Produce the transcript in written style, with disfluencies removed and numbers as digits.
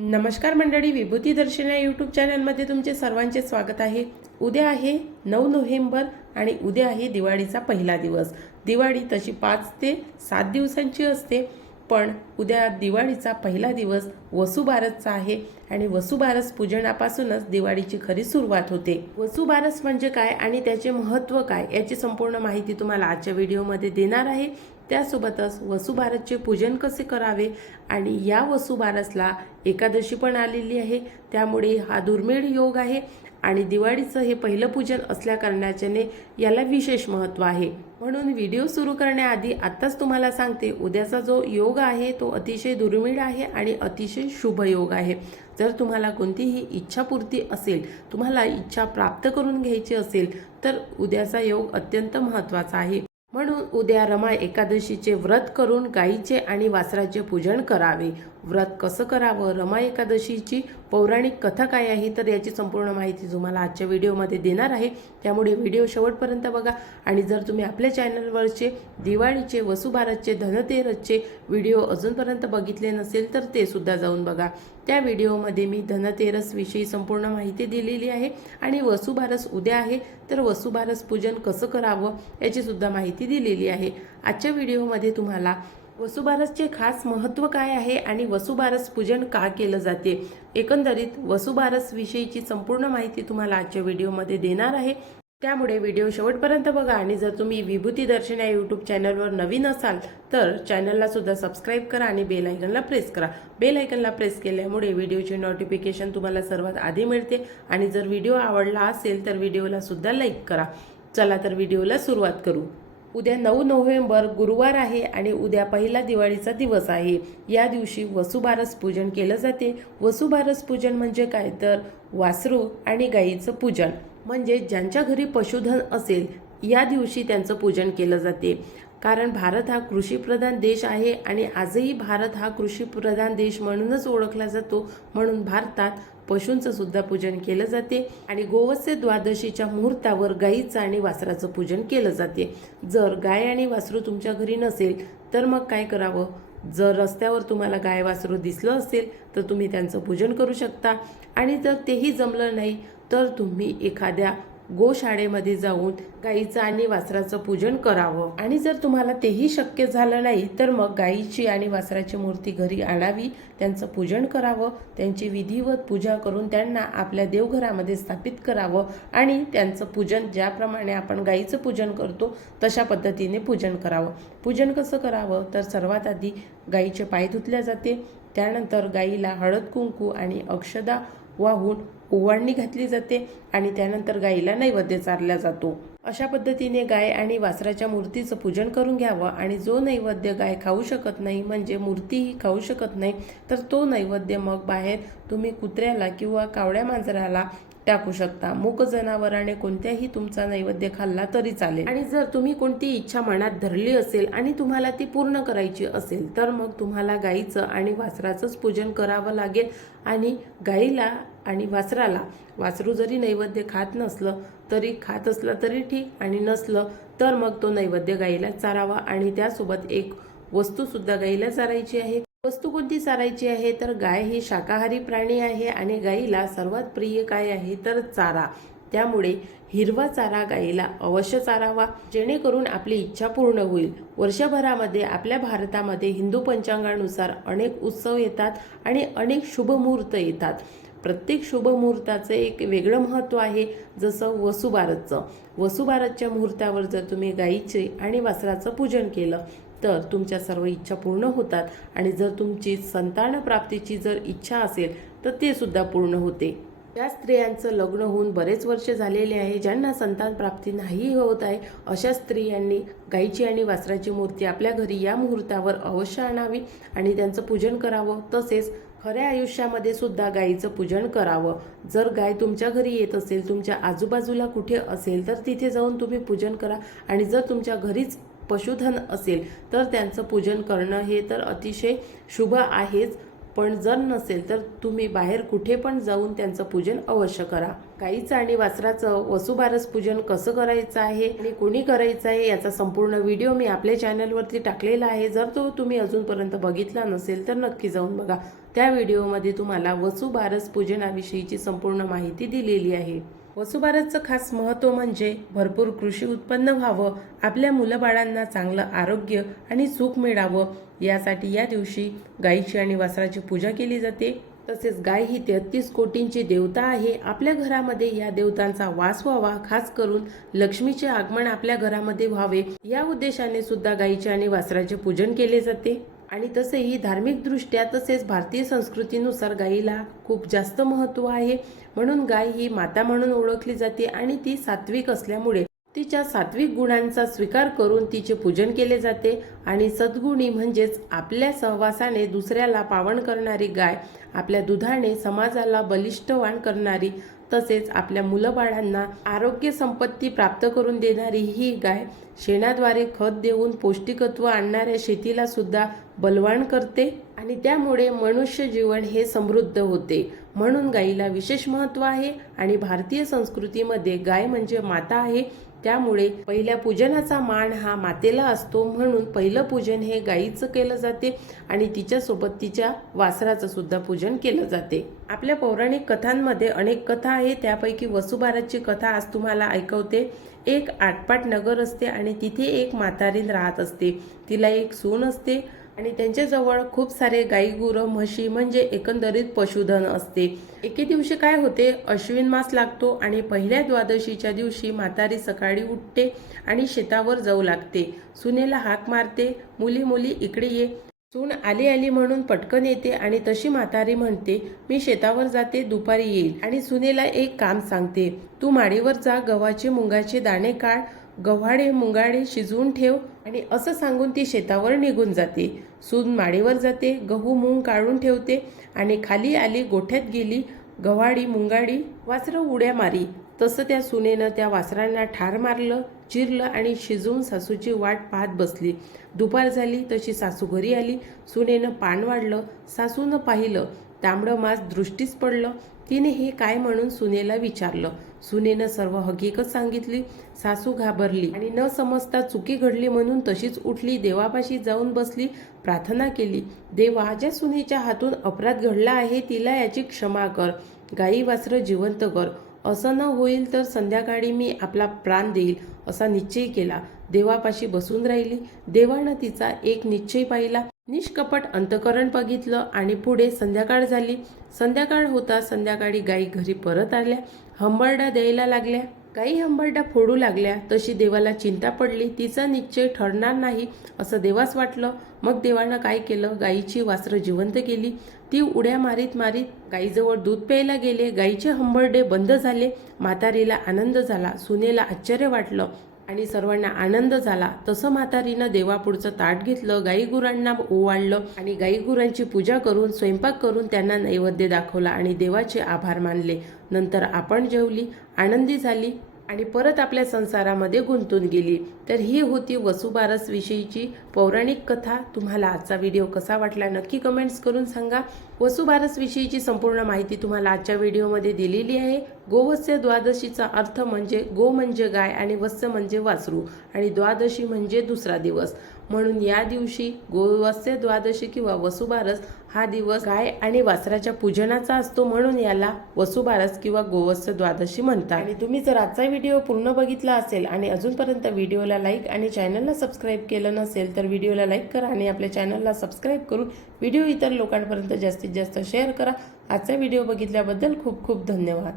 नमस्कार मंडळी, विभूती दर्शन या यूट्यूब चॅनलमध्ये तुमचे सर्वांचे स्वागत आहे। उद्या आहे 9 नोव्हेंबर आणि उद्या आहे दिवाळीचा पहिला दिवस। दिवाळी तशी 5 ते 7 दिवसांची असते, पण उद्या दिवाळीचा पहिला दिवस वसुबारसचा आहे आणि वसुबारस पूजनापासूनच दिवाळीची खरी सुरुवात होते। वसुबारस म्हणजे काय आणि त्याचे महत्त्व काय याची संपूर्ण माहिती तुम्हाला आजच्या व्हिडिओमध्ये देणार आहे। त्यासोबतच वसुबारसचे पूजन कसे करावे आणि या वसुबारसला एकादशी पण आलेली आहे, त्यामुळे हा दुर्मिळ योग आहे आणि दिवाळीचं हे पहिलं पूजन असल्या कारणाने याला विशेष महत्त्व आहे। म्हणून व्हिडिओ सुरू करण्याआधी आत्ताच तुम्हाला सांगते, उद्याचा जो योग आहे तो अतिशय दुर्मिळ आहे आणि अतिशय शुभ योग आहे। जर तुम्हाला कोणतीही इच्छापूर्ती असेल, तुम्हाला इच्छा प्राप्त करून घ्यायची असेल तर उद्याचा योग अत्यंत महत्त्वाचा आहे। म्हणून उद्या रमा एकादशीचे व्रत करून गाईचे आणि वासराचे पूजन करावे। व्रत कसं करावं, रमा एकादशीची पौराणिक कथा काय आहे, तर याची संपूर्ण माहिती तुम्हाला आजच्या व्हिडिओमध्ये देणार आहे, त्यामुळे व्हिडिओ शेवटपर्यंत बघा। आणि जर तुम्ही आपल्या चॅनलवरचे दिवाळीचे, वसुबारसचे, धनतेरसचे व्हिडिओ अजूनपर्यंत बघितले नसेल तर ते सुद्धा जाऊन बघा। त्या व्हिडिओमध्ये मी धनतेरसविषयी संपूर्ण माहिती दिलेली आहे आणि वसुबारस उद्या आहे तर वसुबारस पूजन कसं करावं याची सुद्धा माहिती दिलेली आहे। आजच्या व्हिडिओमध्ये तुम्हाला वसुबारसचे खास महत्त्व काय आहे आणि वसुबारस पूजन का केलं जाते, एकंदरीत वसुबारस विषयीची संपूर्ण माहिती तुम्हाला आजच्या व्हिडिओमध्ये देणार आहे, त्यामुळे व्हिडिओ शेवटपर्यंत बघा। आणि जर तुम्ही विभूती दर्शन या यूट्यूब चॅनलवर नवीन असाल तर चॅनलला सुद्धा सबस्क्राईब करा आणि बेल आयकनला प्रेस करा। बेल आयकनला प्रेस केल्यामुळे व्हिडिओचे नोटिफिकेशन तुम्हाला सर्वात आधी मिळते आणि जर व्हिडिओ आवडला असेल तर व्हिडिओला सुद्धा लाईक करा। चला तर व्हिडिओला सुरुवात करू। उद्या 9 नोव्हेंबर गुरुवार आहे आणि उद्या पहिला दिवाळीचा दिवस आहे। या दिवशी वसुबारस पूजन केलं जाते। वसुबारस पूजन म्हणजे काय, तर वासरू आणि गाईचं पूजन, म्हणजे ज्यांच्या घरी पशुधन असेल या दिवशी त्यांचं पूजन केलं जाते। कारण भारत हा कृषीप्रधान देश आहे आणि आजही भारत हा कृषीप्रधान देश म्हणूनच ओळखला जातो, म्हणून भारतात पशूंचं सुद्धा पूजन केलं जाते आणि गोवत्स्य द्वादशीच्या मुहूर्तावर गाईचं आणि वासराचं पूजन केलं जाते। जर गाय आणि वासरू तुमच्या घरी नसेल तर मग काय करावं, जर रस्त्यावर तुम्हाला गाय वासरू दिसलं असेल तर तुम्ही त्यांचं पूजन करू शकता आणि जर तेही जमलं नाही तर तुम्ही एखाद्या गोशाळेमध्ये जाऊन गाईचं आणि वासराचं पूजन करावं। आणि जर तुम्हाला तेही शक्य झालं नाही तर मग गाईची आणि वासराची मूर्ती घरी आणावी, त्यांचं पूजन करावं, त्यांची विधिवत पूजा करून त्यांना आपल्या देवघरामध्ये स्थापित करावं आणि त्यांचं पूजन ज्याप्रमाणे आपण गाईचं पूजन करतो तशा पद्धतीने पूजन करावं। पूजन कसं करावं, तर सर्वात आधी गाईचे पाय धुतले जाते, त्यानंतर गाईला हळद कुंकू आणि अक्षदा वाहून ओवाळणी घातली जाते आणि त्यानंतर गाईला नैवेद्य चारला जातो। अशा पद्धतीने गाय आणि वासराच्या मूर्तीचं पूजन करून घ्यावं आणि जो नैवेद्य गाय खाऊ शकत नाही, म्हणजे मूर्तीही खाऊ शकत नाही, तर तो नैवेद्य मग बाहेर तुम्ही कुत्र्याला किंवा कावड्या मांजराला टाकू शकता। मूक जनावराने कोणत्याही तुमचा नैवेद्य खाल्ला तरी चालेल। आणि जर तुम्ही कोणती इच्छा मनात धरली असेल आणि तुम्हाला ती पूर्ण करायची असेल तर मग तुम्हाला गाईचं आणि वासराचंच पूजन करावं लागेल। आणि गाईला आणि वासराला, वासरू जरी नैवेद्य खात नसलं तरी, खात असलं तरी ठीक आणि नसलं तर मग तो नैवेद्य गाईला चारावा आणि त्यासोबत एक वस्तूसुद्धा गाईला चारायची आहे। वस्तू कोणती चारायची आहे, तर गाय ही शाकाहारी प्राणी आहे आणि गाईला सर्वात प्रिय काय आहे तर चारा, त्यामुळे हिरवा चारा गाईला अवश्य चारावा, जेणेकरून आपली इच्छा पूर्ण होईल। वर्षभरामध्ये आपल्या भारतामध्ये हिंदू पंचांगानुसार अनेक उत्सव येतात आणि अनेक शुभ मुहूर्त येतात। प्रत्येक शुभ मुहूर्ताचं एक वेगळं महत्त्व आहे, जसं वसुबारसचं। वसुबारसच्या मुहूर्तावर जर तुम्ही गाईचे आणि वासराचं पूजन केलं तर तुमच्या सर्व इच्छा पूर्ण होतात आणि जर तुमची संतान प्राप्तीची जर इच्छा असेल तर ते सुद्धा पूर्ण होते। ज्या स्त्रियांचं लग्न होऊन बरेच वर्ष झालेले आहे, ज्यांना संतान प्राप्ती नाही होत आहे, अशा स्त्रियांनी गाईची आणि वासराची मूर्ती आपल्या घरी या मुहूर्तावर अवश्य आणावी आणि त्यांचं पूजन करावं। तसेच खऱ्या आयुष्यामध्ये सुद्धा गाईचं पूजन करावं। जर गाय तुमच्या घरी येत असेल, तुमच्या आजूबाजूला कुठे असेल तर तिथे जाऊन तुम्ही पूजन करा आणि जर तुमच्या घरीच पशुधन असेल तर त्यांचं पूजन करणं हे तर अतिशय शुभ आहेच, पण जर नसेल तर तुम्ही बाहेर कुठे पण जाऊन त्यांचं पूजन अवश्य करा। गाईचं आणि वासराचं वसुबारस पूजन कसं करायचं आहे आणि कोणी करायचं आहे याचा संपूर्ण व्हिडिओ मी आपल्या चॅनलवरती टाकलेला आहे। जर तो तुम्ही अजूनपर्यंत बघितला नसेल तर नक्की जाऊन बघा। त्या व्हिडिओमध्ये तुम्हाला वसुबारस पूजनाविषयीची संपूर्ण माहिती दिलेली आहे। वसुबारसचं खास महत्त्व म्हणजे भरपूर कृषी उत्पन्न व्हावं, आपल्या मुलंबाळांना चांगलं आरोग्य आणि सुख मिळावं यासाठी या दिवशी गायीची आणि वासराची पूजा केली जाते। तसेच गाय ही 33 कोटींची देवता आहे। आपल्या घरामध्ये या देवतांचा वास व्हावा, खास करून लक्ष्मीचे आगमन आपल्या घरामध्ये व्हावे या उद्देशाने सुद्धा गायीचे आणि वासराचे पूजन केले जाते। आणि तसेही धार्मिक दृष्ट्या तसेच भारतीय संस्कृतीनुसार गायीला खूप जास्त महत्त्व आहे, म्हणून गाय ही माता म्हणून ओळखली जाते आणि ती सात्विक असल्यामुळे तिच्या सात्विक गुणांचा स्वीकार करून तिचे पूजन केले जाते। आणि सद्गुणी म्हणजेच आपल्या सहवासाने दुसऱ्याला पावन करणारी गाय, आपल्या दुधाने समाजाला बलिष्ठवान करणारी, तसेच आपल्या मुलंबाळांना आरोग्य संपत्ती प्राप्त करून देणारी ही गाय शेणाद्वारे खत देऊन पौष्टिकत्व आणणाऱ्या शेतीला सुद्धा बलवान करते आणि त्यामुळे मनुष्य जीवन हे समृद्ध होते। म्हणून गायीला विशेष महत्त्व आहे आणि भारतीय संस्कृतीमध्ये गाय म्हणजे माता आहे, त्यामुळे पहिल्या पूजनाचा मान हा मातेला असतो, म्हणून पहिलं पूजन हे गायीचं केलं जाते आणि तिच्यासोबत तिच्या वासराचं सुद्धा पूजन केलं जाते। आपल्या पौराणिक कथांमध्ये अनेक कथा आहे, त्यापैकी वसुबारसची कथा आज तुम्हाला ऐकवते। एक आटपाट नगर असते आणि तिथे एक म्हातारीण राहत असते, तिला एक सून असते आणि त्यांच्याजवळ खूप सारे गाई गुरं म्हशी म्हणजे एकंदरीत पशुधन असते। एके दिवशी काय होते, अश्विन मास लागतो आणि पहिल्या द्वादशीच्या दिवशी म्हातारी सकाळी उठते आणि शेतावर जाऊ लागते। सुनेला हाक मारते, मुली मुली इकडे ये। सून आली आली म्हणून पटकन येते आणि तशी म्हातारी म्हणते, मी शेतावर जाते, दुपारी येईल। आणि सुनेला एक काम सांगते, तू माडीवर जा, गव्हाचे मुंगाचे दाणे काढ, गव्हाळे मुंगाळे शिजवून ठेव। आणि असं सांगून ती शेतावर निघून जाते। सून माडीवर जाते, गहू मूग काढून ठेवते आणि खाली आली, गोठ्यात गेली, गव्हाडी मुंगाडी वासरं उड्या मारी। तसं त्या सुनेनं त्या वासरांना ठार मारलं, चिरलं आणि शिजवून सासूची वाट पाहत बसली। दुपार झाली तशी सासू घरी आली, सुनेनं पान वाढलं, सासूनं पाहिलं, तांबडं मांस दृष्टीस पडलं। तिने हे काय म्हणून सुनेला विचारलं, सुनेनं सर्व हकीकत सांगितली। सासू घाबरली आणि न समजता चुकी घडली म्हणून तशीच उठली, देवापाशी जाऊन बसली, प्रार्थना केली, देवा, ज्या सुनेच्या हातून अपराध घडला आहे तिला याची क्षमा कर, गाई वासरं जिवंत कर, असं न होईल तर संध्याकाळी मी आपला प्राण देईल असा निश्चय केला। देवापाशी बसून राहिली। देवानं तिचा एक निश्चय पाहिला, निष्कपट अंतकरण बघितलं आणि पुढे संध्याकाळ झाली। संध्याकाळ होता संध्याकाळी गायी घरी परत आल्या, हंबरडा द्यायला लागल्या। गायी हंबरडा फोडू लागल्या तशी देवाला चिंता पडली, तिचा निश्चय ठरणार नाही असं देवास वाटलं। मग देवानं काय केलं, गायीची वासरं जिवंत केली। ती उड्या मारीत मारीत गायीजवळ दूध प्यायला गेले, गायीचे हंबरडे बंद झाले। म्हातारीला आनंद झाला, सुनेला आश्चर्य वाटलं आणि सर्वांना आनंद झाला। तसं म्हातारीनं देवापुढचं ताट घेतलं, गाई गुरांना ओवाळलं आणि गाई गुरांची पूजा करून स्वयंपाक करून त्यांना नैवेद्य दाखवला आणि देवाचे आभार मानले। नंतर आपण जेवली, आनंदी झाली आणि परत आपल्या संसारामध्ये गुंतून गेली। तर ही होती वसुबारस विषयीची पौराणिक कथा। तुम्हाला आजचा व्हिडिओ कसा वाटला नक्की कमेंट्स करून सांगा। वसुबारस विषयीची संपूर्ण माहिती तुम्हाला आजच्या व्हिडिओमध्ये दिलेली आहे। गोवत्स द्वादशीचा अर्थ म्हणजे गो म्हणजे गाय आणि वत्स म्हणजे वासरू आणि द्वादशी म्हणजे दुसरा दिवस, म्हणून या दिवशी गोवत्स द्वादशी किंवा वसुबारस हा दिवस गाय आणि वासराच्या पूजनाचा असतो, म्हणून याला वसुबारस किंवा गोवत्स द्वादशी म्हणतात। आणि तुम्ही जर आजचा व्हिडिओ पूर्ण बघितला असेल आणि अजूनपर्यंत व्हिडिओला लाईक आणि चॅनलला सबस्क्राईब केलं नसेल तर व्हिडिओला लाईक करा आणि आपल्या चॅनलला सबस्क्राईब करून व्हिडिओ इतर लोकांपर्यंत जास्तीत जास्त शेअर करा। आजचा व्हिडिओ बघितल्याबद्दल खूप खूप धन्यवाद।